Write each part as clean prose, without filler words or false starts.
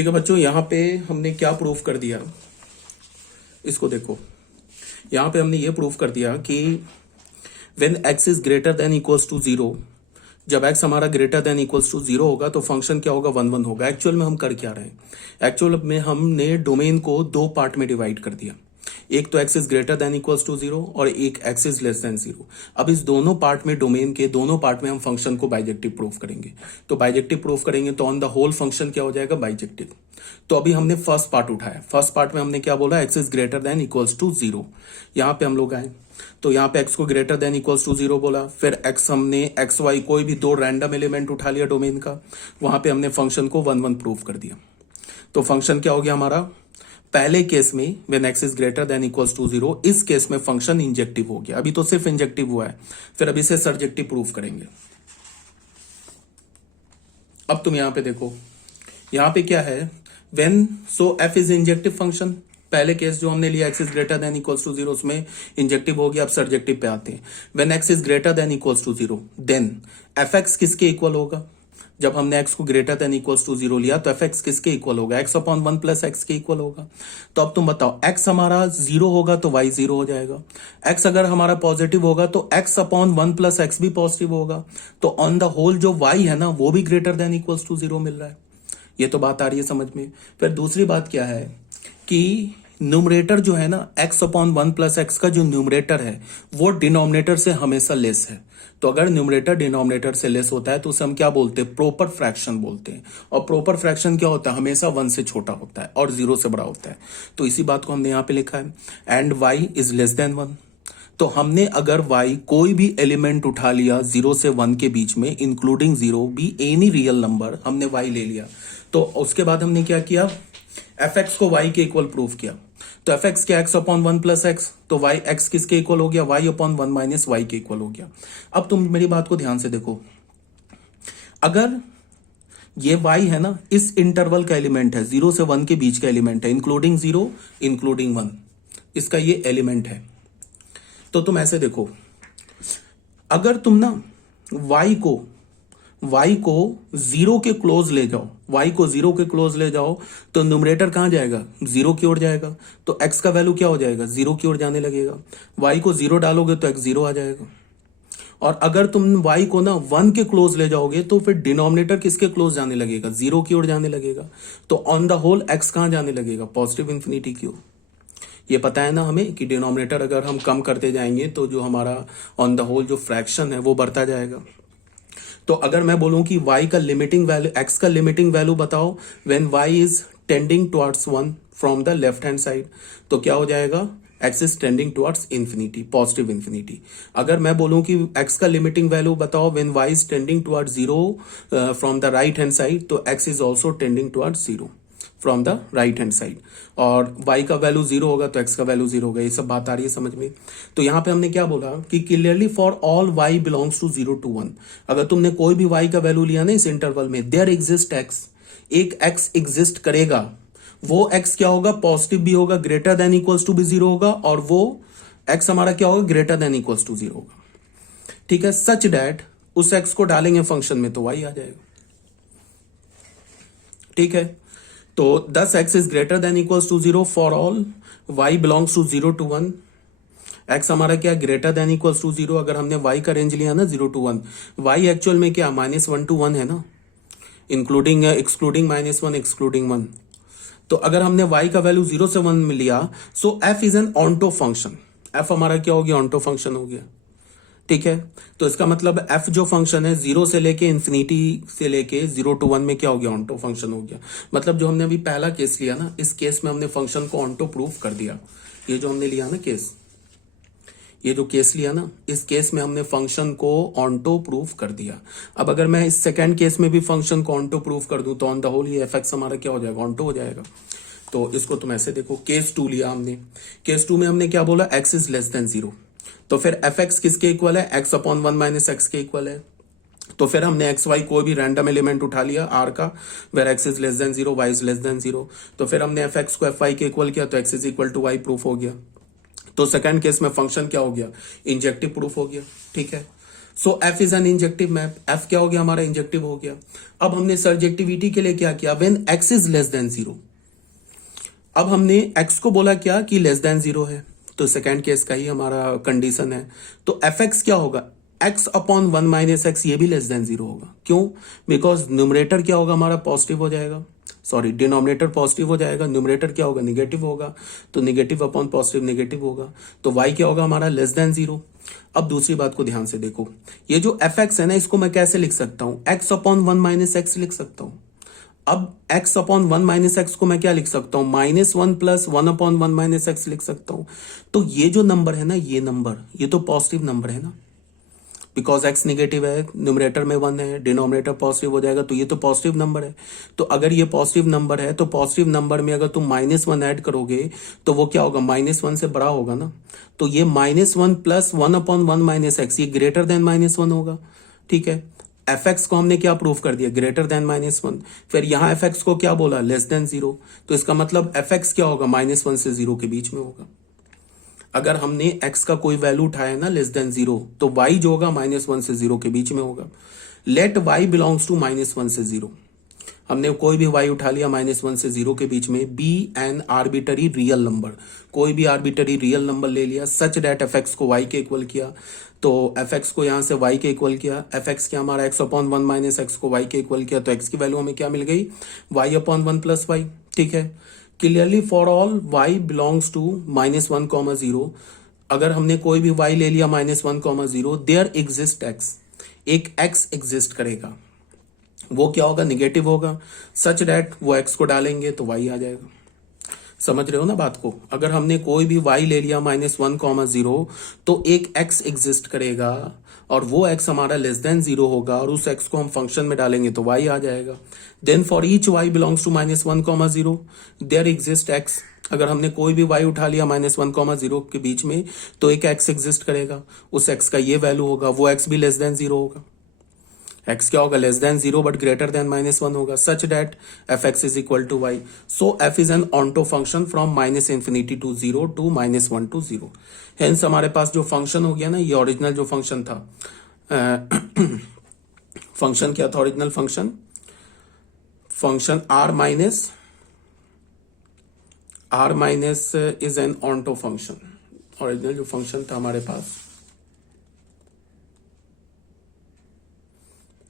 ठीक है बच्चों, यहाँ पे हमने क्या प्रूफ कर दिया, इसको देखो। यहाँ पे हमने ये प्रूफ कर दिया कि when x is greater than equals to 0, जब x हमारा ग्रेटर देन इक्वल्स टू 0 होगा तो फंक्शन क्या होगा, 1 1 होगा। एक्चुअल में हम कर क्या रहे हैं, एक्चुअल में हमने डोमेन को दो पार्ट में डिवाइड कर दिया। एक तो x is greater than equals to 0 और एक x इज लेस देन 0। अब इस दोनों पार्ट में, डोमेन के दोनों पार्ट में हम फंक्शन को बाइजेक्टिव प्रूफ करेंगे। तो बाइजेक्टिव प्रूफ करेंगे तो ऑन द होल फंक्शन क्या हो जाएगा, बाइजेक्टिव। तो अभी हमने फर्स्ट पार्ट उठाया। फर्स्ट पार्ट में हमने क्या बोला, x is greater than equals to 0। यहां पे हम लोग आए तो यहाँ पे x को ग्रेटर देन इक्वल्स टू 0 बोला। फिर x हमने x y कोई भी दो रैंडम एलिमेंट उठा लिया डोमेन का, वहां पे हमने फंक्शन को 1 1 प्रूफ कर दिया। तो फंक्शन क्या हो गया हमारा, पहले केस में when x is greater than equals to 0, इस केस में फंक्शन इंजेक्टिव हो गया। अभी तो सिर्फ इंजेक्टिव हुआ है, फिर अभी से सर्जेक्टिव प्रूफ करेंगे। अब तुम यहां पे देखो, यहां पे क्या है, when so f is injective function. पहले केस जो हमने लिया x is greater than equals to 0, उसमें इंजेक्टिव हो गया। अब सर्जेक्टिव पे आते हैं। When x is greater than equals to 0, then fx किसके इक्वल होगा। जब हमने x को ग्रेटर देन इक्वल्स टू 0 लिया तो fx किसके इक्वल होगा, x अपॉन 1 प्लस x के इक्वल होगा। तो अब तुम बताओ, x हमारा 0 होगा तो y 0 हो जाएगा। x अगर हमारा पॉजिटिव होगा तो x अपॉन 1 प्लस x भी पॉजिटिव होगा। तो ऑन द होल जो y है ना, वो भी ग्रेटर देन इक्वल्स टू 0 मिल रहा है। ये तो बात आ रही है समझ में। फिर दूसरी बात क्या है कि न्यूमरेटर जो है ना, x अपॉन 1 प्लस एक्स का जो न्यूमरेटर है वो डिनोमिनेटर से हमेशा लेस है। तो अगर न्यूमरेटर डिनोमिनेटर से लेस होता है तो उसे हम क्या बोलते हैं, प्रोपर फ्रैक्शन बोलते हैं। और प्रोपर फ्रैक्शन क्या होता है, हमेशा 1 से छोटा होता है और 0 से बड़ा होता है। तो इसी बात को हमने यहाँ पे लिखा है, and y is less then 1। तो हमने अगर y कोई भी एलिमेंट उठा लिया 0 से 1 के बीच में, including 0 be any real number, हमने y ले लिया, तो उसके बाद हमने क्या किया, fx को y के इक्वल प्रूफ किया। तो fx क्या, x अपॉन 1 प्लस एक्स, तो y x किसके इक्वल हो गया, y अपॉन 1 माइनस y के इक्वल हो गया। अब तुम मेरी बात को ध्यान से देखो, अगर ये y है ना, इस इंटरवल का एलिमेंट है, 0 से 1 के बीच का एलिमेंट है, इंक्लूडिंग 0 इंक्लूडिंग 1, इसका ये एलिमेंट है। तो तुम ऐसे देखो, अगर तुम ना y को 0 के क्लोज ले जाओ, y को 0 के क्लोज ले जाओ तो न्यूमरेटर कहां जाएगा, 0 की ओर जाएगा। तो x का वैल्यू क्या हो जाएगा, 0 की ओर जाने लगेगा। y को 0 डालोगे तो x 0 आ जाएगा। और अगर तुम y को ना 1 के क्लोज ले जाओगे तो फिर डिनोमिनेटर किसके क्लोज जाने लगेगा, 0 की ओर जाने लगेगा। तो ऑन द होल x कहां जाने लगेगा, पॉजिटिव इंफिनिटी की ओर। ये पता है ना हमें कि डिनोमिनेटर अगर हम कम करते जाएंगे तो जो हमारा ऑन द होल जो फ्रैक्शन है वो बढ़ता जाएगा। तो अगर मैं बोलूं कि y का लिमिटिंग वैल्यू, x का लिमिटिंग वैल्यू बताओ when y is tending towards 1 from the left hand side, तो क्या हो जाएगा, x is tending towards infinity, positive infinity. अगर मैं बोलूं कि x का लिमिटिंग वैल्यू बताओ when y is tending towards 0 from the right hand side, तो x is also tending towards 0 from the right hand side. और y का value 0 होगा तो x का वैल्यू 0 होगा। ये सब बात आ रही है समझ में। तो यहां पे हमने क्या बोला कि clearly for all y belongs to 0 to 1, अगर तुमने कोई भी y का वैल्यू लिया ना इस इंटरवल में, देयर एग्जिस्ट x, एक x एग्जिस्ट करेगा। वो x क्या होगा, पॉजिटिव भी होगा, ग्रेटर देन इक्वल्स टू भी 0 होगा, और वो x हमारा क्या होगा, ग्रेटर देन इक्वल्स टू 0 होगा। ठीक है, सच डैट उस x को डालेंगे फंक्शन में तो y आ जाएगा। ठीक है, तो 10x is greater than equals to 0 for all y belongs to 0 to 1। x हमारा क्या, ग्रेटर देन इक्वल्स टू 0। अगर हमने y का रेंज लिया ना 0 to 1, y एक्चुअल में क्या, -1 to 1 है ना, इंक्लूडिंग एक्सक्लूडिंग -1 एक्सक्लूडिंग 1। तो अगर हमने y का वैल्यू 0 से 1 में लिया, सो f is an onto function. f हमारा क्या हो गया, ऑन्टो फंक्शन हो गया। ठीक है, तो इसका मतलब f जो फंक्शन है 0 से लेके इंफिनिटी से लेके 0 to 1 में क्या हो गया, ऑन्टो फंक्शन हो गया। मतलब जो हमने अभी पहला केस लिया ना, इस केस में हमने फंक्शन को ऑन्टो प्रूफ कर दिया। ये जो हमने लिया ना केस, ये जो केस लिया ना, इस केस में हमने फंक्शन को ऑन्टो प्रूफ कर दिया। अब अगर मैं इस सेकेंड केस में भी फंक्शन को ऑन्टो प्रूफ कर दूं तो ऑन द होल ये fx हमारा क्या हो जाएगा, ऑन्टो हो जाएगा। तो इसको तुम ऐसे देखो, केस 2 लिया हमने। केस 2 में हमने क्या बोला, x इज लेस देन 0, तो फिर fx किसके इक्वल है, x अपॉन 1 माइनस एक्स के इक्वल है। तो फिर हमने xy कोई भी रैंडम एलिमेंट उठा लिया r का, where x is less than 0, y is less than 0। तो फिर हमने fx को fy के इक्वल किया तो x is equal to y proof हो गया। तो सेकंड केस में फंक्शन क्या हो गया, इंजेक्टिव प्रूफ हो गया। ठीक है, so f is an injective map, f क्या हो गया हमारा, इंजेक्टिव हो गया। अब हमने सर्जेक्टिविटी के लिए क्या किया, when x is less than zero. अब हमने एक्स को बोला क्या कि लेस देन जीरो है, तो सेकेंड केस का ही हमारा कंडीशन है। तो एफ एक्स क्या होगा, x upon one minus x, ये भी लेस देन जीरो होगा। क्यों, बिकॉज न्यूमरेटर क्या होगा हमारा, पॉजिटिव हो जाएगा, सॉरी डिनोमिनेटर पॉजिटिव हो जाएगा, न्यूमरेटर क्या होगा, निगेटिव होगा, तो निगेटिव अपॉन पॉजिटिव निगेटिव होगा, तो y क्या होगा हमारा, लेस देन जीरो। अब दूसरी बात को ध्यान से देखो, ये जो एफ एक्स है ना, इसको मैं कैसे लिख सकता हूं, x upon one minus x लिख सकता हूं। अब x upon one minus x को मैं क्या लिख सकता हूं, minus one plus one upon one minus x लिख सकता हूं। तो ये जो नंबर है ना, ये नंबर, ये तो पॉजिटिव नंबर है ना, बिकॉज x निगेटिव है, न्यूमरेटर में वन है, डिनोमिनेटर पॉजिटिव हो जाएगा, तो ये तो पॉजिटिव नंबर है। तो अगर ये पॉजिटिव नंबर है, तो पॉजिटिव नंबर में अगर तुम माइनस वन ऐड करोगे तो वो क्या होगा, माइनस वन से बड़ा होगा ना। तो ये minus one plus one upon one minus x, ये ग्रेटर देन माइनस वन होगा। ठीक है, एफ एक्स को हमने क्या प्रूव कर दिया, ग्रेटर देन माइनस वन। फिर यहां एफ एक्स को क्या बोला, लेस देन जीरो, तो इसका मतलब एफ एक्स क्या होगा, माइनस वन से जीरो के बीच में होगा। अगर हमने x का कोई वैल्यू उठाया ना लेस देन जीरो, तो y जो होगा माइनस वन से जीरो के बीच में होगा। Let y belongs to minus one से जीरो, हमने कोई भी y उठा लिया माइनस वन से जीरो के बीच में, be an arbitrary real number, कोई भी आर्बिटरी रियल नंबर ले लिया, सच डेट एफ एक्स को y के इक्वल किया, तो एफ एक्स को यहां से y के इक्वल किया, एफ एक्स क्या हमारा x upon one minus x को y के इक्वल किया, तो x की वैल्यू हमें क्या मिल गई, y upon one plus y. ठीक है, clearly for all y belongs to minus one comma zero, अगर हमने कोई भी y ले लिया minus one comma zero, there exist x, एक x एग्जिस्ट करेगा, वो क्या होगा, निगेटिव होगा, सच डेट वो x को डालेंगे तो y आ जाएगा। समझ रहे हो ना बात को, अगर हमने कोई भी y ले लिया माइनस वन कॉमा जीरो, तो एक x एग्जिस्ट करेगा और वो x हमारा लेस देन जीरो होगा, और उस x को हम फंक्शन में डालेंगे तो y आ जाएगा। Then for each y belongs to minus one comma zero, there exist x, अगर हमने कोई भी y उठा लिया माइनस वन कॉमा जीरो के बीच में, तो एक x एग्जिस्ट करेगा, उस x का ये वैल्यू होगा, वो x भी लेस देन जीरो होगा। x क्या होगा, less than zero but greater than minus one होगा, such that f x is equal to y. So f is an onto function from minus infinity to zero to minus one to zero. Hence हमारे पास जो function हो गया ना, ये original जो function था, फंक्शन क्या था original function, function R minus is an onto function. Original जो फंक्शन था हमारे पास,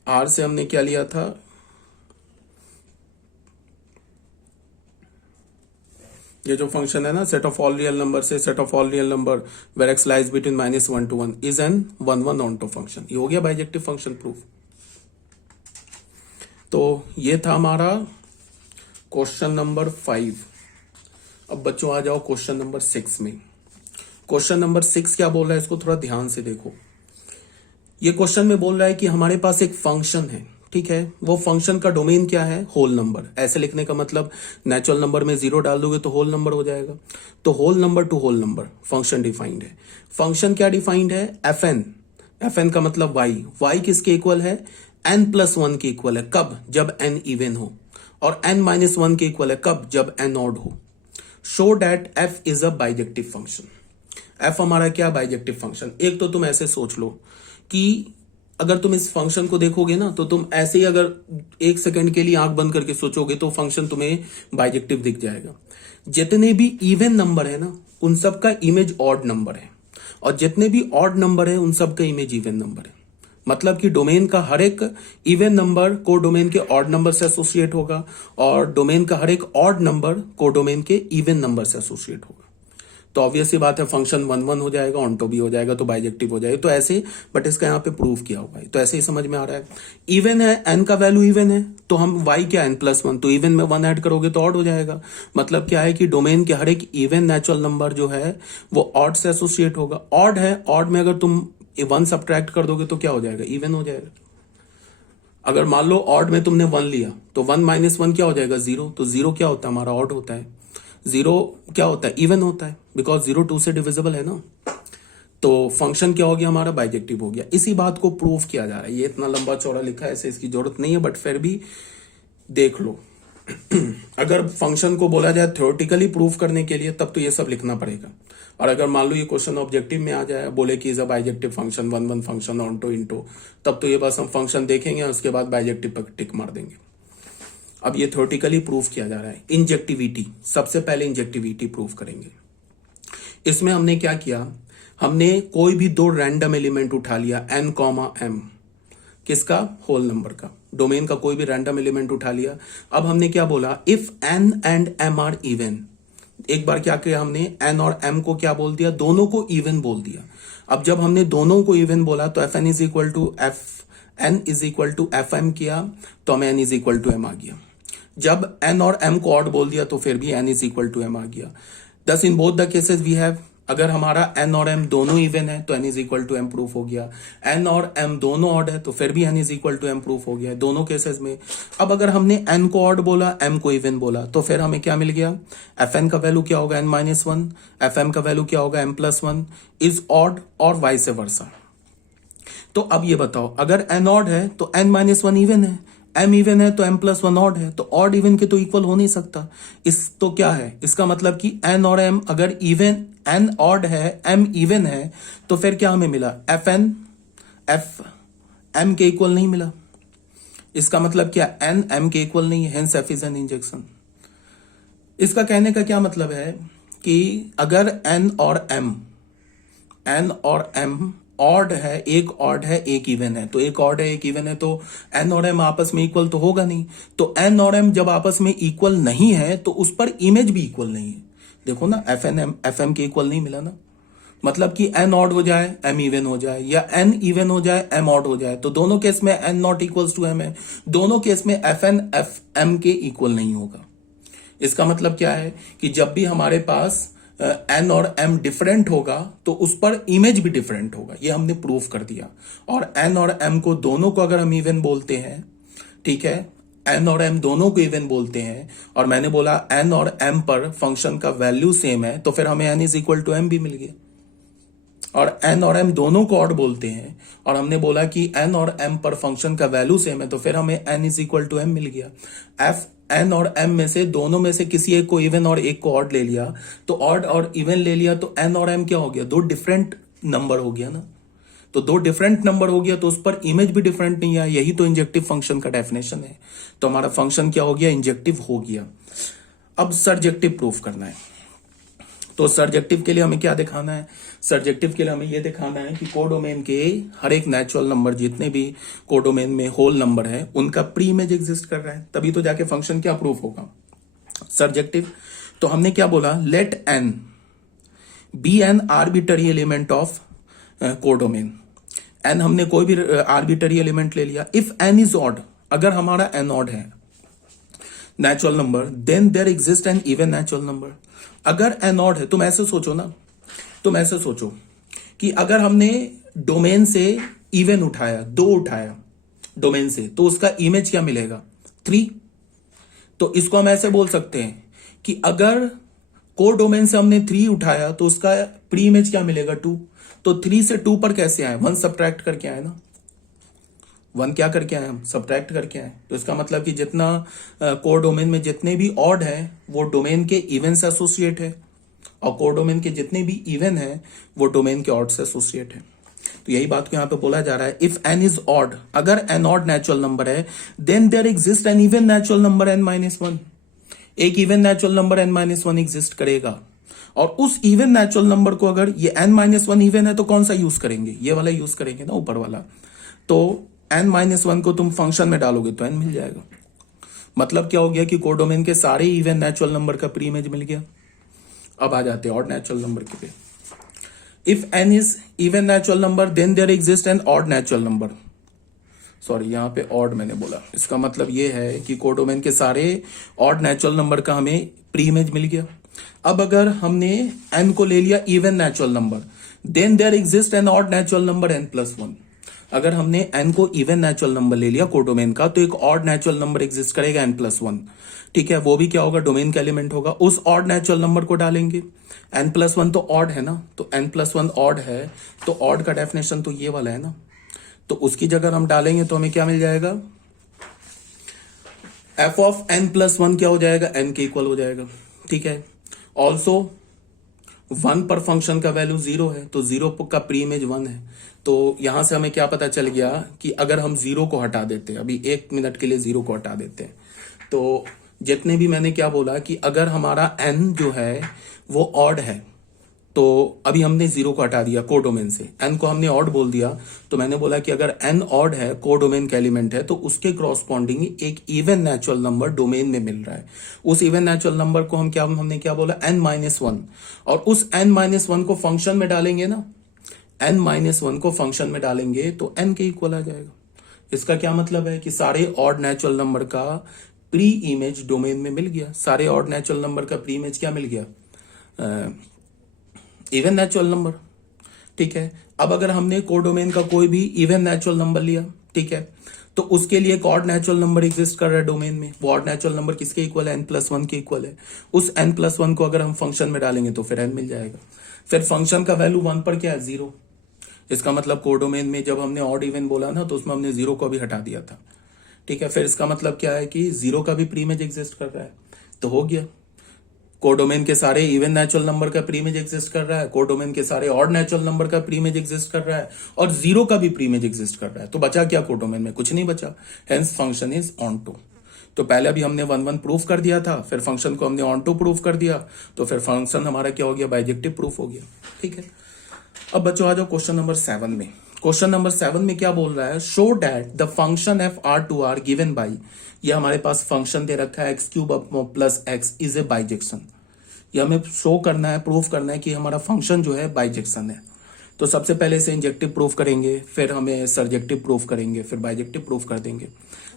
आर से हमने क्या लिया था, ये जो फंक्शन है ना, set of all real number से set of all real number where x lies between minus one to one is an one one onto function. ये हो गया बाइजेक्टिव फंक्शन प्रूफ। तो ये था हमारा क्वेश्चन नंबर 5। अब बच्चों आ जाओ क्वेश्चन नंबर 6 में। क्वेश्चन नंबर 6 क्या बोल रहा है, इसको थोड़ा ध्यान से देखो। ये क्वेश्चन में बोल रहा है कि हमारे पास एक फंक्शन है, ठीक है, वो फंक्शन का डोमेन क्या है, होल नंबर। ऐसे लिखने का मतलब नेचुरल नंबर में जीरो डाल दोगे तो होल नंबर हो जाएगा। तो whole number to whole number function defined है। फंक्शन क्या डिफाइंड है, एफ एन का मतलब वाई किसके इक्वल है, n प्लस वन के इक्वल है। कब, जब n इवन हो, और n माइनस वन के इक्वल है कब, जब n ऑड हो। Show that f is a bijective function. f हमारा क्या, बाइजेक्टिव फंक्शन। एक तो तुम ऐसे सोच लो कि अगर तुम इस फंक्शन को देखोगे ना, तो तुम ऐसे ही अगर एक सेकंड के लिए आंख बंद करके सोचोगे तो फंक्शन तुम्हें बाइजेक्टिव दिख जाएगा। जितने भी इवन नंबर है ना, उन सब का इमेज ऑड नंबर है, और जितने भी ऑड नंबर है उन सब का इमेज इवन नंबर है। मतलब कि डोमेन का हर एक इवन नंबर को डोमेन के ऑड नंबर से एसोसिएट होगा, और डोमेन का हर एक ऑड नंबर को डोमेन के इवन नंबर से एसोसिएट होगा। तो ऑब्वियस ही बात है, फंक्शन वन वन हो जाएगा, ऑन्टो भी हो जाएगा, तो बाइजेक्टिव हो जाएगा। तो ऐसे, बट इसका यहाँ पे प्रूफ किया हुआ है, तो ऐसे ही समझ में आ रहा है। इवन है, एन का वैल्यू इवन है, तो हम वाई क्या, एन प्लस वन, तो इवन में वन ऐड करोगे तो ऑड हो जाएगा। मतलब क्या है कि डोमेन के हर एक इवन नेचुरल नंबर जो है वो ऑड से एसोसिएट होगा। ऑड है, ऑड में अगर तुम वन सब्ट्रैक्ट कर दोगे तो क्या हो जाएगा, इवन हो जाएगा। अगर मान लो ऑड में तुमने वन लिया, तो वन माइनस वन क्या हो जाएगा, जीरो। तो जीरो क्या होता है हमारा, ऑड होता है। जीरो क्या होता है, इवन होता है, बिकॉज जीरो टू से डिविजिबल है ना। तो फंक्शन क्या हो गया हमारा, बाइजेक्टिव हो गया। इसी बात को प्रूव किया जा रहा है। ये इतना लंबा चौड़ा लिखा है, ऐसे इसकी जरूरत नहीं है, बट फिर भी देख लो। अगर फंक्शन को बोला जाए थ्योरेटिकली प्रूफ करने के लिए तब तो ये सब लिखना पड़ेगा। और अगर मान लो ये क्वेश्चन ऑब्जेक्टिव में आ जाए, बोले कि is a bijective function one one function onto into, तब तो ये बस हम फंक्शन देखेंगे और उसके बाद बाइजेक्टिव पर टिक मार देंगे। अब ये थ्योरेटिकली प्रूफ किया जा रहा है। इंजेक्टिविटी, सबसे पहले इंजेक्टिविटी प्रूफ करेंगे। इसमें हमने क्या किया, हमने कोई भी दो रैंडम एलिमेंट उठा लिया, n कॉमा m, किसका, होल नंबर का, डोमेन का कोई भी रैंडम एलिमेंट उठा लिया। अब हमने क्या बोला, if n and m are even. एक बार क्या किया हमने, n और m को क्या बोल दिया, दोनों को इवन बोल दिया। अब जब हमने दोनों को इवन बोला तो fn is equal to fn is equal to fm किया तो हमें n is equal to m आ गया। जब n और m को ऑड बोल दिया तो फिर भी n is equal to m आ गया। Thus in both the cases we have, अगर हमारा n और m दोनों इवन है तो n is equal to m proof हो गया। n और m दोनों ऑड है तो फिर भी n is equal to m proof हो गया दोनों केसेस में। अब अगर हमने n को ऑड बोला, m को इवन बोला, तो फिर हमें क्या मिल गया, fn का वैल्यू क्या होगा, n माइनस वन, fm का वैल्यू क्या होगा, m plus one, is odd और वाइस वर्सा। तो अब ये बताओ, अगर n ऑड है तो n माइनस वन इवन है, m इवन है तो m प्लस वन ऑड है, तो ऑड इवन के तो इक्वल हो नहीं सकता। इस तो क्या है, इसका मतलब कि n और m अगर इवन, n ऑड है m इवन है, तो फिर क्या हमें मिला, fn f m के इक्वल नहीं मिला। इसका मतलब क्या, n m के इक्वल नहीं है, hence f is an injection. इसका कहने का क्या मतलब है कि अगर n और m ऑड है, एक ऑड है एक इवन है, तो एक ऑड है एक इवन है, तो n और m आपस में इक्वल तो होगा नहीं। तो n और m जब आपस में इक्वल नहीं है तो उस पर इमेज भी इक्वल नहीं है। देखो ना, fm के इक्वल नहीं मिला ना, मतलब कि n ऑड हो जाए m इवन हो जाए, या n इवन हो जाए m ऑड हो जाए, तो दोनों केस में n not equals to m है, दोनों केस में fn fm के इक्वल नहीं होगा। इसका मतलब क्या है कि जब भी हमारे पास n और m डिफरेंट होगा तो उस पर इमेज भी डिफरेंट होगा, ये हमने प्रूफ कर दिया। और n और m को दोनों को अगर हम इवन बोलते हैं, ठीक है, n और m दोनों को इवन बोलते हैं, और मैंने बोला n और m पर फंक्शन का वैल्यू सेम है, तो फिर हमें n is equal to m भी मिल गया। और n और m दोनों को ऑड बोलते हैं, और हमने बोला कि n और m पर फंक्शन का वैल्यू सेम है, तो फिर हमें n is equal to m मिल गया। n और m में से दोनों में से किसी एक को इवन और एक को ऑड ले लिया, तो ऑड और इवन ले लिया, तो n और m क्या हो गया, दो डिफरेंट नंबर हो गया ना। तो दो डिफरेंट नंबर हो गया तो उस पर इमेज भी डिफरेंट नहीं है, यही तो इंजेक्टिव फंक्शन का डेफिनेशन है। तो हमारा फंक्शन क्या हो गया, इंजेक्टिव हो गया। अब सर्जेक्टिव प्रूफ करना है, तो सर्जेक्टिव के लिए हमें क्या दिखाना है, सर्जेक्टिव के लिए हमें यह दिखाना है कि कोडोमेन के हर एक नेचुरल नंबर, जितने भी कोडोमेन में होल नंबर है, उनका प्री इमेज एग्जिस्ट कर रहा है, तभी तो जाके फंक्शन क्या प्रूफ होगा, सर्जेक्टिव। तो हमने क्या बोला, let n be an arbitrary element of codomain. n हमने कोई भी आर्बिटरी एलिमेंट ले लिया। इफ n इज ऑड, अगर हमारा n ऑड है natural number, then there exist an even natural number. अगर n ऑड है, तुम ऐसे सोचो ना, तुम ऐसे सोचो कि अगर हमने डोमेन से इवन उठाया, दो उठाया डोमेन से, तो उसका इमेज क्या मिलेगा, 3। तो इसको हम ऐसे बोल सकते हैं कि अगर को डोमेन से हमने 3 उठाया तो उसका प्री इमेज क्या मिलेगा, 2। तो 3 से 2 पर कैसे आए, 1 सब्ट्रैक्ट करके आए ना, 1 क्या करके आए हम, सब्ट्रैक्ट करके आए। तो इसका मतलब कि जितना कोर डोमेन में जितने भी ऑड है वो डोमेन के इवन से एसोसिएट है, और कोर डोमेन के जितने भी इवन है वो डोमेन के ऑड से एसोसिएट है। तो यही बात को यहां पे बोला जा रहा है, इफ n इज ऑड, अगर n ऑड नेचुरल नंबर है, then there exist an even natural number n minus one. एक even natural number n minus one exist करेगा, और उस इवन नेचुरल नंबर को, अगर ये n माइनस वन इवन है तो कौन सा यूज करेंगे, ये वाला यूज करेंगे ना, ऊपर वाला। तो n माइनस वन को तुम फंक्शन में डालोगे तो n मिल जाएगा। मतलब क्या हो गया कि कोडोमेन के सारे इवन नेचुरल नंबर का प्री इमेज मिल गया। अब आ जाते हैं ऑड नेचुरल नंबर के पे। If n is even natural number, then there exist an odd natural number. Sorry, यहां पे ऑड मैंने बोला, इसका मतलब ये है कि कोडोमेन के सारे ऑड नेचुरल नंबर का हमें प्री इमेज मिल गया। अब अगर हमने n को ले लिया even natural number, then there exist an odd natural number n plus one. अगर हमने n को इवन नेचुरल नंबर ले लिया कोडोमेन का, तो एक ऑड नेचुरल नंबर एग्जिस्ट करेगा n प्लस वन। ठीक है, वो भी क्या होगा, डोमेन का एलिमेंट होगा। उस ऑड नेचुरल नंबर को डालेंगे, n प्लस वन तो ऑड है ना, तो n प्लस वन ऑड है, तो ऑड का डेफिनेशन तो ये वाला है ना, तो उसकी जगह हम डालेंगे तो हमें क्या मिल जाएगा, f of n plus one क्या हो जाएगा, एन के इक्वल हो जाएगा। ठीक है, ऑल्सो वन पर फंक्शन का वैल्यू जीरो है, तो जीरो का प्री इमेज वन है। तो यहां से हमें क्या पता चल गया कि अगर हम जीरो को हटा देते हैं, अभी 1 मिनट के लिए जीरो को हटा देते हैं, तो जितने भी मैंने क्या बोला कि अगर हमारा एन जो है वो ऑड है, तो अभी हमने जीरो को हटा दिया कोडोमेन से, एन को हमने ऑड बोल दिया, तो मैंने बोला कि अगर एन ऑड है, कोडोमेन का एलिमेंट है, तो उसके क्रॉसपॉन्डिंग एक इवन नेचुरल नंबर डोमेन में मिल रहा है। उस इवन नेचुरल नंबर को हमने क्या बोला, n-1, और उस n-1 को फंक्शन में डालेंगे ना, n-1 को फंक्शन में डालेंगे तो n के इक्वल आ जाएगा। इसका क्या मतलब है कि सारे ऑड नेचुरल नंबर का प्री इमेज डोमेन में मिल गया। सारे ऑड नेचुरल नंबर का प्री इमेज क्या मिल गया, इवन नेचुरल नंबर। ठीक है, अब अगर हमने कोडोमेन का कोई भी इवन नेचुरल नंबर लिया, ठीक है, तो उसके लिए एक ऑड नेचुरल नंबर एग्जिस्ट कर रहा है डोमेन में। वो ऑड नेचुरल नंबर किसके इक्वल है, n+1 के इक्वल है। उस n+1 को अगर हम फंक्शन में डालेंगे तो फिर n मिल जाएगा। फिर फंक्शन का वैल्यू 1 पर क्या है, 0। इसका मतलब कोडोमेन में जब हमने ऑड इवन बोला ना, तो उसमें हमने 0 को भी हटा दिया था। ठीक है, फिर इसका मतलब क्या है कि 0 का भी प्री इमेज एग्जिस्ट कर रहा है, तो हो गया। कोडोमेन के सारे इवन नेचुरल नंबर का प्री इमेज एग्जिस्ट कर रहा है, कोडोमेन के सारे ऑड नेचुरल नंबर का प्री इमेज एग्जिस्ट कर रहा है, और 0 का भी प्री इमेज एग्जिस्ट कर रहा है। तो बचा क्या कोडोमेन में, कुछ नहीं बचा। Hence function is onto. तो पहले अभी हमने 1-1 प्रूफ कर दिया था, फिर फंक्शन को हमने ऑन टू प्रूफ कर दिया, तो फिर फंक्शन हमारा क्या हो गया, बाइजेक्टिव प्रूफ हो गया। ठीक है, अब बच्चों आ जाओ क्वेश्चन नंबर 7 में। क्वेश्चन नंबर 7 में क्या बोल रहा है, show that the function f R to R given by, ये हमारे पास फंक्शन दे रखा है x³ plus x is a bijection. ये हमें शो करना है, प्रूफ करना है कि हमारा फंक्शन जो है बाइजेक्शन है। तो सबसे पहले से इंजेक्टिव प्रूफ करेंगे, फिर हमें सर्जेक्टिव प्रूफ करेंगे, फिर बाइजेक्टिव प्रूफ कर देंगे।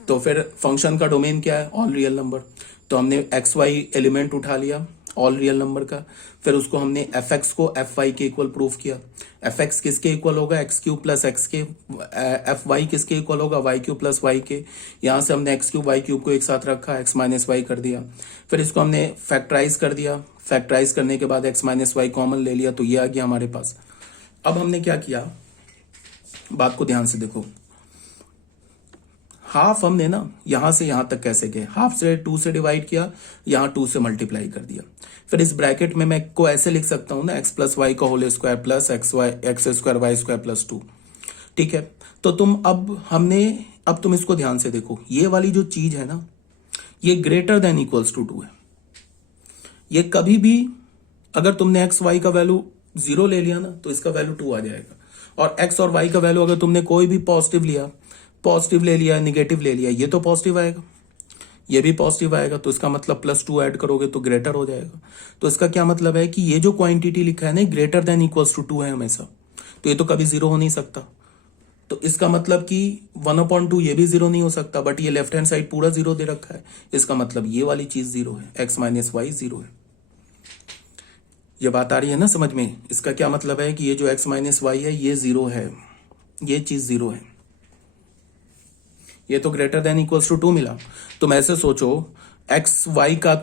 तो फिर फंक्शन का डोमेन क्या है, ऑल रियल नंबर। तो हमने XY एलिमेंट उठा लिया ऑल रियल नंबर का, फिर उसको हमने fx को fy के इक्वल प्रूफ किया। fx किसके इक्वल होगा, x³ प्लस x के, fy किसके इक्वल होगा, y³ प्लस y के। यहां से हमने x³ y³ को एक साथ रखा, x माइनस वाई कर दिया, फिर इसको हमने फैक्टराइज कर दिया। फैक्टराइज करने के बाद x माइनस वाई कॉमन ले लिया, तो ये आ गया हमारे पास। अब हमने क्या किया, बात को ध्यान से देखो। हाफ हमने ना यहां से यहां तक कैसे गए, हाफ से 2 से डिवाइड किया, यहां 2 से मल्टीप्लाई कर दिया। फिर इस ब्रैकेट में मैं को ऐसे लिख सकता हूं ना, x प्लस वाई का whole square plus x square y square plus 2। ठीक है, तो अब तुम इसको ध्यान से देखो, ये वाली जो चीज है ना, ये ग्रेटर देन इक्वल्स टू 2 है। ये कभी भी अगर तुमने एक्स वाई का वैल्यू 0 ले लिया ना, तो इसका वैल्यू 2 आ जाएगा। और एक्स और वाई का वैल्यू अगर तुमने कोई भी पॉजिटिव ले लिया, निगेटिव ले लिया, ये तो पॉजिटिव आएगा, ये भी पॉजिटिव आएगा, तो इसका मतलब +2 ऐड करोगे तो ग्रेटर हो जाएगा। तो इसका क्या मतलब है कि ये जो क्वांटिटी लिखा है ना, ग्रेटर देन इक्वल्स टू 2 है हमेशा, तो ये तो कभी 0 हो नहीं सकता। तो इसका मतलब कि 1/2 ये भी 0 नहीं हो सकता, बट ये लेफ्ट हैंड साइड पूरा 0 दे रखा है, इसका मतलब ये वाली चीज 0 है, x माइनस वाई 0 है। ये बात आ रही है ना समझ में। इसका क्या मतलब है कि ये जो x माइनस वाई है ये 0 है, ये चीज 0 है, ये तो ग्रेटर देन इक्वल्स टू 2 मिला। तुम ऐसे सोचो, एक्स वाई का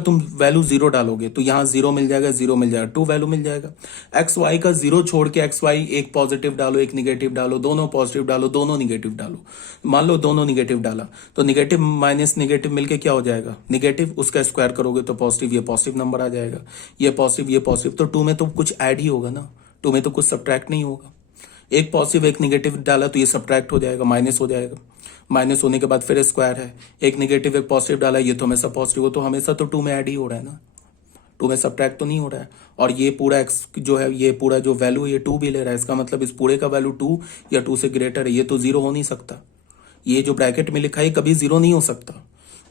तुम वैल्यू 0 डालोगे तो यहां 0 मिल जाएगा, 0 मिल जाएगा, 2 वैल्यू मिल जाएगा। एक्स वाई का 0 छोड़ के एक्स वाई एक पॉजिटिव डालो, एक निगेटिव डालो, दोनों पॉजिटिव डालो, दोनों निगेटिव डालो। मान लो दोनों निगेटिव डाला, तो निगेटिव माइनस निगेटिव मिलके क्या हो जाएगा, निगेटिव, उसका स्क्वायर करोगे तो पॉजिटिव, ये पॉजिटिव नंबर आ जाएगा, ये पॉजिटिव, ये पॉजिटिव। तो 2 में तो कुछ ऐड ही होगा ना, 2 में तो कुछ सब्ट्रैक्ट नहीं होगा। एक पॉजिटिव एक निगेटिव डाला तो ये सब्ट्रैक्ट हो जाएगा, माइनस हो जाएगा, माइनस होने के बाद फिर स्क्वायर है, एक निगेटिव एक पॉजिटिव डाला, ये तो हमेशा पॉजिटिव हो, तो हमेशा तो 2 में ऐड ही हो रहा है ना, 2 में सब्ट्रैक्ट तो नहीं हो रहा है। और ये पूरा एक्स जो है, ये पूरा जो वैल्यू ये 2 भी ले रहा है, इसका मतलब इस पूरे का वैल्यू 2 या 2 से ग्रेटर है, ये तो 0 हो नहीं सकता। ये जो ब्रैकेट में लिखा है कभी 0 नहीं हो सकता।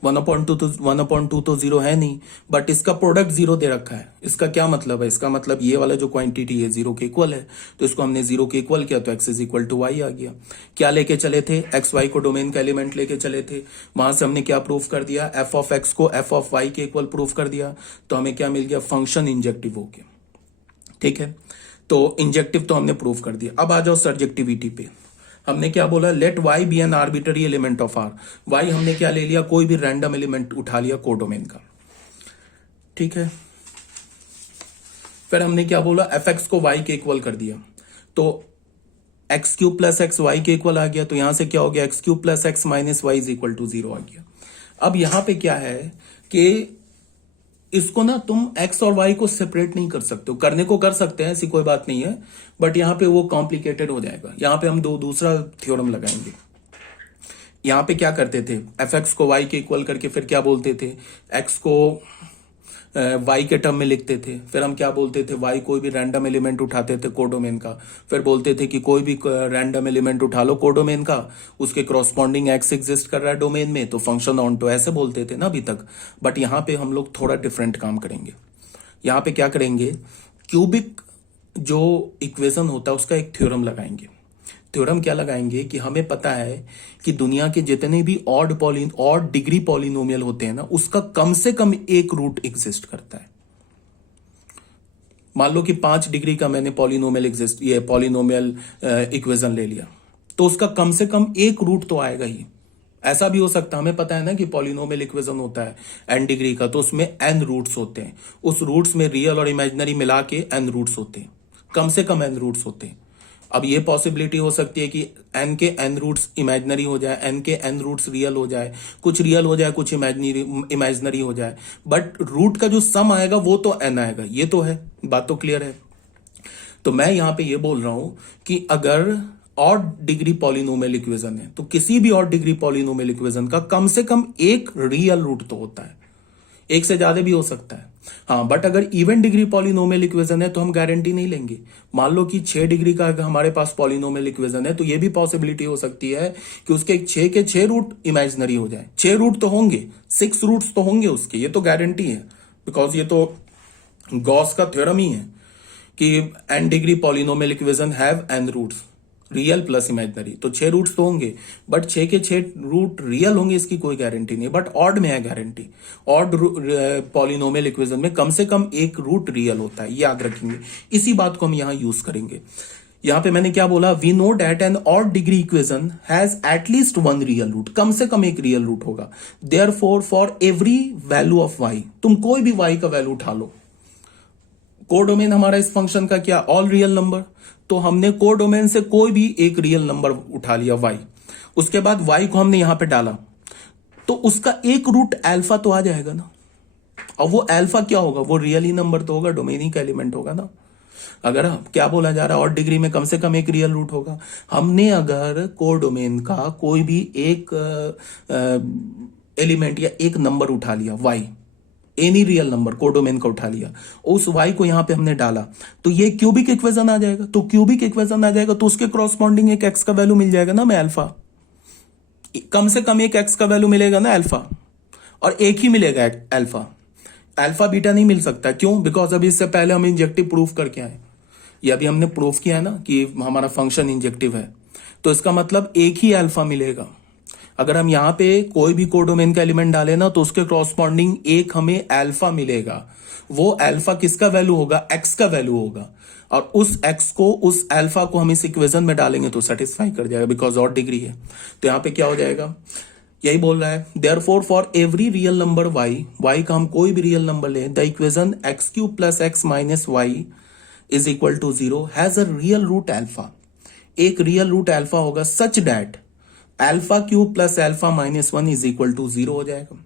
1/2 तो 0 है नहीं, बट इसका प्रोडक्ट 0 दे रखा है। इसका क्या मतलब है, इसका मतलब ये वाला जो क्वांटिटी है 0 के इक्वल है, तो इसको हमने 0 के इक्वल किया तो x is equal to y आ गया। क्या लेके चले थे, एक्स वाई को डोमेन का एलिमेंट लेके चले थे, वहां से हमने क्या प्रूफ कर दिया, f ऑफ x को f ऑफ y के इक्वल प्रूफ कर दिया, तो हमें क्या मिल गया, फंक्शन इंजेक्टिव हो गया। ठीक है, तो इंजेक्टिव तो हमने प्रूफ कर दिया। अब आ जाओ सर्जेक्टिविटी पे। हमने क्या बोला, let y be an arbitrary element of R। y हमने क्या ले लिया, कोई भी रैंडम एलिमेंट उठा लिया कोडोमेन का। ठीक है, फिर हमने क्या बोला, fx को y के इक्वल कर दिया, तो x cube plus x y के इक्वल आ गया, तो यहां से क्या हो गया, x cube plus x minus y is equal to 0 आ गया। अब यहां पे क्या है कि इसको ना तुम x और y को सेपरेट नहीं कर सकते हो, करने को कर सकते हैं, ऐसी कोई बात नहीं है, बट यहां पे वो कॉम्प्लिकेटेड हो जाएगा। यहां पे हम दूसरा थ्योरम लगाएंगे। यहां पे क्या करते थे, fx को y के इक्वल करके फिर क्या बोलते थे, x को y के टर्म में लिखते थे, फिर हम क्या बोलते थे, y कोई भी रैंडम एलिमेंट उठाते थे कोडोमेन का, फिर बोलते थे कि कोई भी रैंडम एलिमेंट उठा लो कोडोमेन का, उसके करॉस्पॉन्डिंग x एग्जिस्ट कर रहा है डोमेन में, तो फंक्शन ऑन टू, ऐसे बोलते थे ना अभी तक। बट यहां पे हम लोग थोड़ा डिफरेंट काम करेंगे। यहां पे क्या करेंगे, क्यूबिक जो इक्वेशन होता है उसका एक थ्योरम लगाएंगे। थ्योरम क्या लगाएंगे कि हमें पता है कि दुनिया के जितने भी ऑड डिग्री पॉलिनोमियल होते हैं ना, उसका कम से कम एक रूट एग्जिस्ट करता है। मान लो कि 5 डिग्री का मैंने पॉलिनोमियल इक्वेशन ले लिया, तो उसका कम से कम एक रूट तो आएगा ही। ऐसा भी हो सकता है, हमें पता है ना कि पॉलिनोमियल इक्वेशन होता है n डिग्री का, तो उसमें n रूट्स होते हैं, उस रूट्स में रियल और इमेजिनरी मिला के n रूट्स होते हैं, कम से कम n रूट्स होते हैं। अब ये पॉसिबिलिटी हो सकती है कि n के n रूट्स इमेजिनरी हो जाए, n के n रूट्स रियल हो जाए, कुछ रियल हो जाए, कुछ इमेजिनरी हो जाए, बट रूट का जो सम आएगा वो तो n आएगा। ये तो है, बात तो क्लियर है। तो मैं यहां पे ये बोल रहा हूं कि अगर ऑड डिग्री पॉलिनोमियल इक्वेशन है, तो किसी भी ऑड डिग्री पॉलिनोमियल इक्वेशन का कम से कम एक रियल रूट तो होता है, एक से ज्यादा भी हो सकता है। हाँ, बट अगर इवन डिग्री पॉलिनोमियल इक्वेशन है तो हम गारंटी नहीं लेंगे। मान लो कि 6 डिग्री का अगर हमारे पास पॉलिनोमियल इक्वेशन है, तो ये भी पॉसिबिलिटी हो सकती है कि उसके 6 के 6 रूट इमेजिनरी हो जाए। 6 रूट तो होंगे, 6 रूट्स तो होंगे उसके, ये तो गारंटी है, बिकॉज ये तो गॉस का थ्योरम ही है कि n degree polynomial equation have n roots, real plus imaginary, तो 6 रूट्स तो होंगे, बट 6 के 6 रूट रियल होंगे इसकी कोई गारंटी नहीं। बट ऑड में है गारंटी, ऑड पॉलिनोमियल इक्वेशन में कम से कम एक रूट रियल होता है, याद रखेंगे। इसी बात को हम यहां यूज करेंगे। यहां पे मैंने क्या बोला, we know that an odd degree equation has at least one real root, कम से कम एक रियल रूट होगा। Therefore for every value of y, तुम कोई भी वाई का वैल्यू उठा लो, कोडोमेन हमारा इस फंक्शन का क्या, ऑल रियल नंबर, तो हमने कोडोमेन से कोई भी एक रियल नंबर उठा लिया y, उसके बाद y को हमने यहां पे डाला, तो उसका एक रूट अल्फा तो आ जाएगा ना। अब वो अल्फा क्या होगा, वो रियल ही नंबर तो होगा, डोमेन ही का एलिमेंट होगा ना। अगर क्या बोला जा रहा है, और डिग्री में कम से कम एक रियल रूट होगा। हमने अगर कोडोमेन का कोई भी एक एलिमेंट या एक नंबर उठा लिया y, any real number codomain का उठा लिया, उस y को यहां पे हमने डाला, तो ये क्यूबिक इक्वेशन आ जाएगा। तो क्यूबिक इक्वेशन आ जाएगा तो उसके क्रॉसपॉन्डिंग एक x का वैल्यू मिल जाएगा ना, मैं अल्फा, कम से कम एक x का वैल्यू मिलेगा ना अल्फा, और एक ही मिलेगा अल्फा, अल्फा बीटा नहीं मिल सकता। क्यों, बिकॉज अभी इससे पहले हम इंजेक्टिव प्रूफ करके आए, ये अभी हमने प्रूफ किया है ना कि हमारा फंक्शन इंजेक्टिव है, तो इसका मतलब एक ही अल्फा मिलेगा। अगर हम यहां पे कोई भी कोडोमेन का एलिमेंट डाले ना, तो उसके क्रॉसपॉन्डिंग एक हमें अल्फा मिलेगा। वो अल्फा किसका वैल्यू होगा, एक्स का वैल्यू होगा, और उस एक्स को, उस अल्फा को हम इस इक्वेशन में डालेंगे तो सेटिस्फाई कर जाएगा, बिकॉज ऑड डिग्री है। तो यहां पे क्या हो जाएगा, यही बोल रहा है, therefore for every real number y का हम कोई भी रियल नंबर लें, the equation x cube plus x minus y is equal to 0 has a real root alpha, एक रियल रूट अल्फा होगा, such that alpha cube plus alpha minus 1 is equal to 0 हो जाएगा।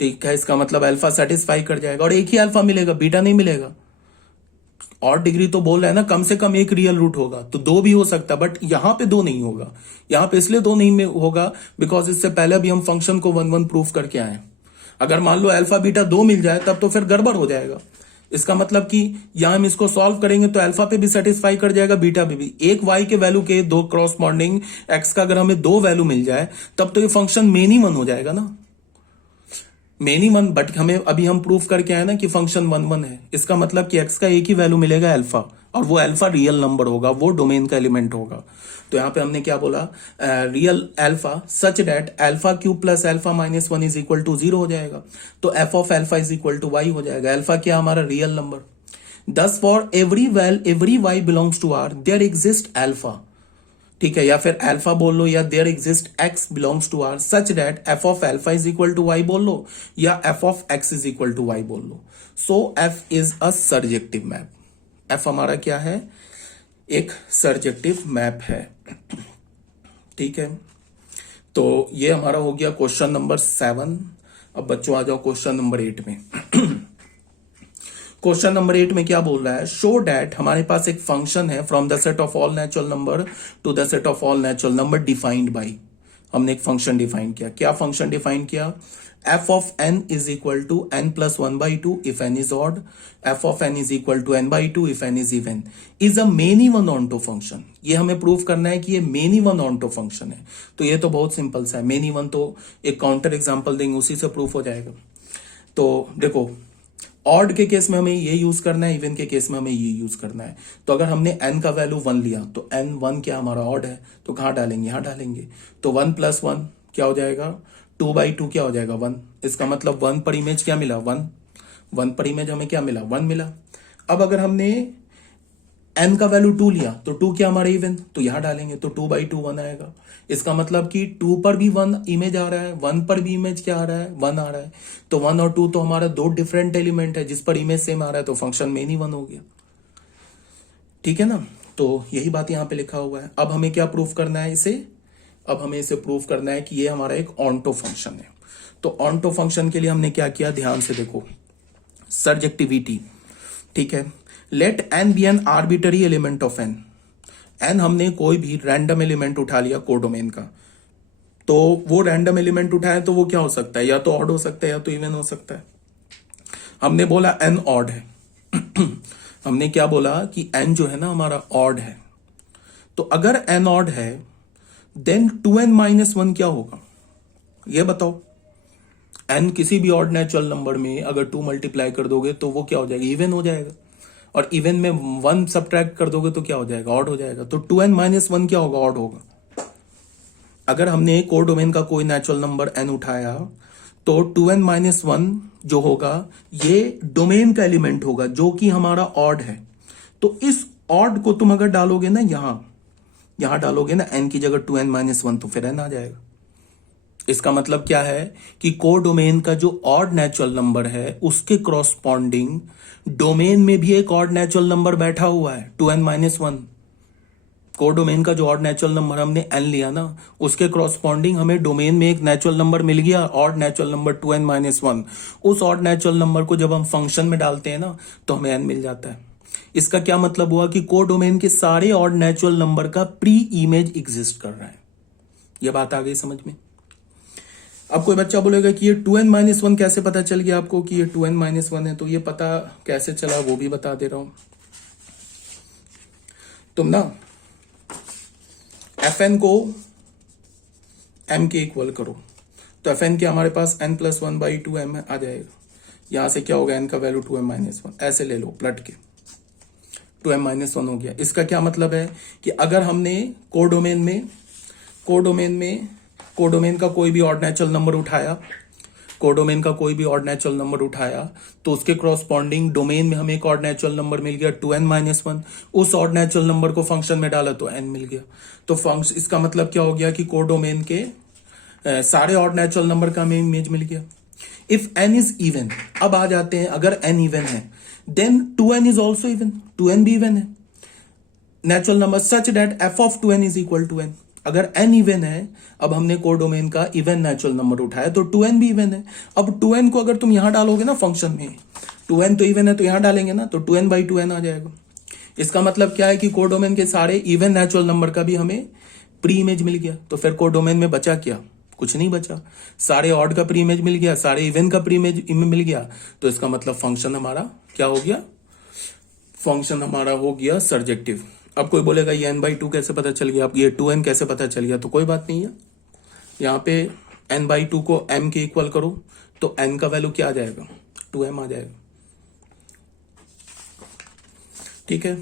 ठीक है, इसका मतलब alpha satisfy कर जाएगा, और एक ही अल्फा मिलेगा, बीटा नहीं मिलेगा। और डिग्री तो बोल रहा है ना, कम से कम एक रियल रूट होगा, तो 2 भी हो सकता, बट यहां पे 2 नहीं होगा। यहां पे इसलिए 2 नहीं में होगा बिकॉज इससे पहले भी हम फंक्शन को 1 1 प्रूफ करके आए। अगर मान लो अल्फा बीटा 2 मिल जाए तब तो फिर गड़बड़ हो जाएगा। इसका मतलब कि यहां हम इसको सॉल्व करेंगे तो अल्फा पे भी सेटिस्फाई कर जाएगा, बीटा पे भी। एक y के वैल्यू के 2 क्रॉसपॉन्डिंग x का अगर हमें 2 वैल्यू मिल जाए तब तो ये फंक्शन मेन ही 1 हो जाएगा ना, मेन ही 1। बट हमें अभी हम प्रूफ करके आए ना कि फंक्शन 1 1 है, इसका मतलब कि x का एक ही वैल्यू मिलेगा अल्फा, और वो अल्फा रियल नंबर होगा, वो डोमेन का एलिमेंट होगा। तो यहां पे हमने क्या बोला, real alpha such that alpha cube plus alpha minus 1 is equal to 0 हो जाएगा, तो f of alpha is equal to y हो जाएगा। अल्फा क्या हमारा real number. Thus for every y belongs to R there exist alpha, ठीक है, या फिर अल्फा बोल लो, या there exist x belongs to R such that f of alpha is equal to y बोल लो, या f of x is equal to y बोल लो। So f is a surjective map. F हमारा क्या है, एक सर्जेक्टिव मैप है। ठीक है, तो ये हमारा हो गया क्वेश्चन नंबर 7। अब बच्चों आ जाओ क्वेश्चन नंबर 8 में। क्वेश्चन नंबर 8 में क्या बोल रहा है, शो डैट हमारे पास एक फंक्शन है from the set of all natural number two the set of all natural number defined by. हमने एक फंक्शन डिफाइन किया। क्या फंक्शन डिफाइन किया, f of n is equal to n plus 1 by 2 if n is odd, f of n is equal to n by 2 if n is even, is a many one onto function। ये हमें prove करना है कि ये many one onto function है। तो ये तो बहुत सिंपल सा है, many one तो एक काउंटर एग्जांपल देंगे उसी से प्रूफ हो जाएगा। तो देखो, ऑड के केस में हमें ये यूज करना है, इवन के केस में हमें ये यूज करना है। तो अगर हमने n का वैल्यू 1 लिया तो n1 क्या हमारा ऑड है, तो कहां डालेंगे, यहां डालेंगे। तो 1 + 1 क्या हो जाएगा, 2/2 क्या हो जाएगा 1। इसका मतलब 1 पर इमेज क्या मिला, 1। 1 पर इमेज हमें क्या मिला, 1 मिला। अब अगर हमने n का वैल्यू 2 लिया तो 2 क्या हमारा इवन, तो यहां डालेंगे। तो 2/2 1 आएगा। इसका मतलब कि 2 पर भी 1 इमेज आ रहा है, 1 पर भी इमेज क्या आ रहा है, 1 आ रहा है। तो 1 और 2 तो हमारा दो डिफरेंट एलिमेंट है जिस पर इमेज सेम आ रहा है, तो फंक्शन में ही 1 हो गया। ठीक है ना, तो यही बात यहां पे लिखा हुआ है। अब हमें क्या प्रूफ करना है इसे, अब हमें इसे प्रूफ करना है कि ये हमारा एक ऑन्टो फंक्शन है। तो ऑन्टो फंक्शन के लिए हमने क्या किया, ध्यान से देखो, सर्जेक्टिविटी। ठीक है, let n be an arbitrary element of n। n हमने कोई भी रैंडम एलिमेंट उठा लिया कोडोमेन का, तो वो रैंडम एलिमेंट उठाए तो वो क्या हो सकता है, या तो ऑड हो सकता है या तो इवन हो सकता है। हमने बोला n ऑड है। हमने क्या बोला कि n जो है ना हमारा ऑड है। तो अगर n ऑड है देन 2n - 1 क्या होगा, ये बताओ। n किसी भी ऑड नेचुरल नंबर में अगर 2 मल्टीप्लाई कर दोगे तो वो क्या हो जाएगा, इवन हो जाएगा। और इवन में 1 सब्ट्रैक्ट कर दोगे तो क्या हो जाएगा, ऑड हो जाएगा। तो 2n - 1 क्या होगा, ऑड होगा। अगर हमने कोडोमेन का कोई नेचुरल नंबर n उठाया तो 2n - 1 जो होगा ये डोमेन का एलिमेंट होगा जो कि हमारा ऑड है। तो इस ऑड को तुम अगर डालोगे ना यहां डालोगे ना n की जगह 2n - 1 तो फिर n आ जाएगा। इसका मतलब क्या है कि कोडोमेन का जो ऑड नेचुरल नंबर है उसके क्रॉसपॉन्डिंग डोमेन में भी एक ऑड नेचुरल नंबर बैठा हुआ है 2n - 1। कोडोमेन का जो ऑड नेचुरल नंबर हमने n लिया ना उसके क्रॉसपॉन्डिंग हमें डोमेन में एक नेचुरल नंबर मिल गया, ऑड नेचुरल नंबर 2n - 1। उस ऑड नेचुरल नंबर को जब हम फंक्शन में डालते हैं ना तो हमें n मिल जाता है। इसका क्या मतलब हुआ कि कोडोमेन के सारे ऑड नेचुरल नंबर का प्री इमेज एग्जिस्ट कर रहा है। यह बात आ गई समझ में। अब कोई बच्चा बोलेगा कि ये 2n - 1 कैसे पता चल गया आपको कि ये 2n - 1 है, तो ये पता कैसे चला वो भी बता दे रहा हूं। तुम ना fn को m के इक्वल करो, तो fn के हमारे पास n + 1/2m आ जाएगा। यहां से क्या होगा, n का वैल्यू 2m - 1 ऐसे ले लो पलट के, 2m - 1 हो गया। इसका क्या मतलब है कि अगर हमने कोडोमेन का कोई भी ऑड नेचुरल नंबर उठाया, तो उसके क्रॉसपॉन्डिंग डोमेन में हमें एक ऑड नेचुरल नंबर मिल गया 2n - 1। उस ऑड नेचुरल नंबर को फंक्शन में डाला तो n मिल गया। तो फंक्शन इसका मतलब क्या हो गया कि कोडोमेन के सारे ऑड नेचुरल नंबर का हमें इमेज मिल गया। इफ n इज इवन, अब आ जाते हैं, अगर n इवन है then 2n is also even, 2n भी इवन है natural number such that f of 2n is equal to n। अगर n इवन है, अब हमने कोडोमेन का इवन नेचुरल नंबर उठाया तो 2n भी इवन है। अब 2n को अगर तुम यहां डालोगे ना फंक्शन में, 2n तो इवन है तो यहां डालेंगे ना, तो 2n/2n आ जाएगा। इसका मतलब क्या है कि कोडोमेन के सारे इवन नेचुरल नंबर का भी हमें प्री इमेज मिल गया। तो फिर कोडोमेन में बचा क्या, कुछ नहीं बचा। सारे ऑड का प्री इमेज मिल गया, सारे इवन का प्री इमेज मिल गया। तो इसका मतलब फंक्शन हमारा क्या हो गया, फंक्शन हमारा हो गया सर्जेक्टिव। अब कोई बोलेगा ये n/2 कैसे पता चल गया, अब ये 2n कैसे पता चल गया, तो कोई बात नहीं है। यहां पे n/2 को m के इक्वल करो तो n का वैल्यू क्या आ जाएगा, 2m आ जाएगा। ठीक है,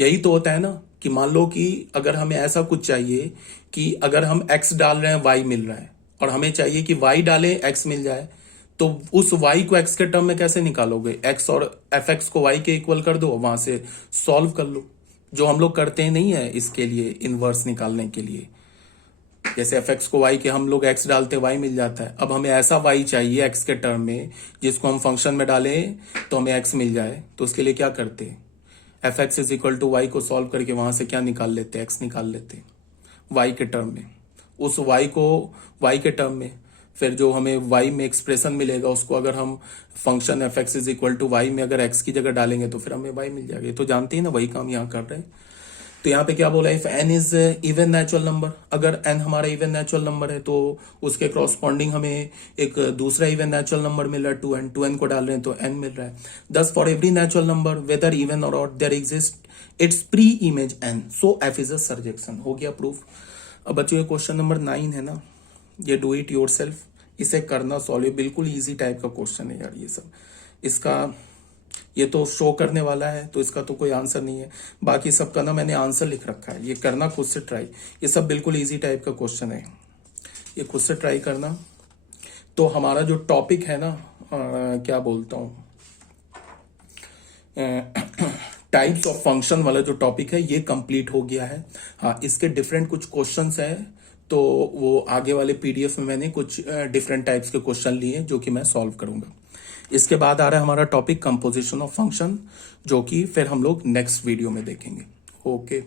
यही तो होता है ना कि मान लो कि अगर हमें ऐसा कुछ चाहिए कि अगर हम x डाल रहे हैं y मिल रहा है, और हमें चाहिए कि y डाले x मिल जाए, तो उस y को x के टर्म में कैसे निकालोगे, x और fx को y के इक्वल कर दो, वहां से सॉल्व कर लो, जो हम लोग करते हैं नहीं है इसके लिए, इनवर्स निकालने के लिए। जैसे fx को y के हम लोग x डालते y मिल जाता है। अब हमें ऐसा y चाहिए x के टर्म में जिसको हम फंक्शन में डालें तो हमें x मिल जाए, तो उसके लिए क्या करते हैं, f x is equal to y को सॉल्व करके वहां से क्या निकाल लेते, एक्स निकाल लेते वाई के टर्म में, उस वाई को वाई के टर्म में, फिर जो हमें वाई में एक्सप्रेशन मिलेगा उसको अगर हम function f x is equal to y में अगर एक्स की जगह डालेंगे तो फिर हमें वाई मिल जाएगा। तो जानते हैं ना, वही काम यहाँ कर रहे हैं। तो यहाँ पे क्या बोला, if n is even natural number, अगर एन हमारा इवन नेचुरल नंबर है तो उसके क्रॉसपॉन्डिंग हमें एक दूसरा इवन नेचुरल नंबर मिल रहा है 2n, 2n को डाल रहे हैं तो n मिल रहा है। Thus for every natural number whether even और odd there exist its pre image n, so f is a surjection. हो गया प्रूफ। अब बच्चों ये क्वेश्चन नंबर 9 है ना, ये डू इट योरसेल्फ, इसे करना सॉल्व, बिल्कुल इजी टाइप का क्वेश्चन है यार ये सब। इसका ये तो शो करने वाला है तो इसका तो कोई आंसर नहीं है, बाकी सबका ना मैंने आंसर लिख रखा है, ये करना खुद से ट्राई। ये सब बिल्कुल इजी टाइप का क्वेश्चन है, ये खुद से ट्राई करना। तो हमारा जो टॉपिक है ना, क्या बोलता हूँ, टाइप्स ऑफ फंक्शन वाला जो टॉपिक है ये कंप्लीट हो गया है। हाँ, इसके डिफरेंट कुछ क्वेश्चंस हैं, तो वो आगे वाले पीडीएफ में मैंने कुछ डिफरेंट टाइप्स के क्वेश्चन लिए जो कि मैं सॉल्व करूंगा। इसके बाद आ रहा है हमारा टॉपिक कंपोजिशन ऑफ फंक्शन, जो कि फिर हम लोग नेक्स्ट वीडियो में देखेंगे। ओके।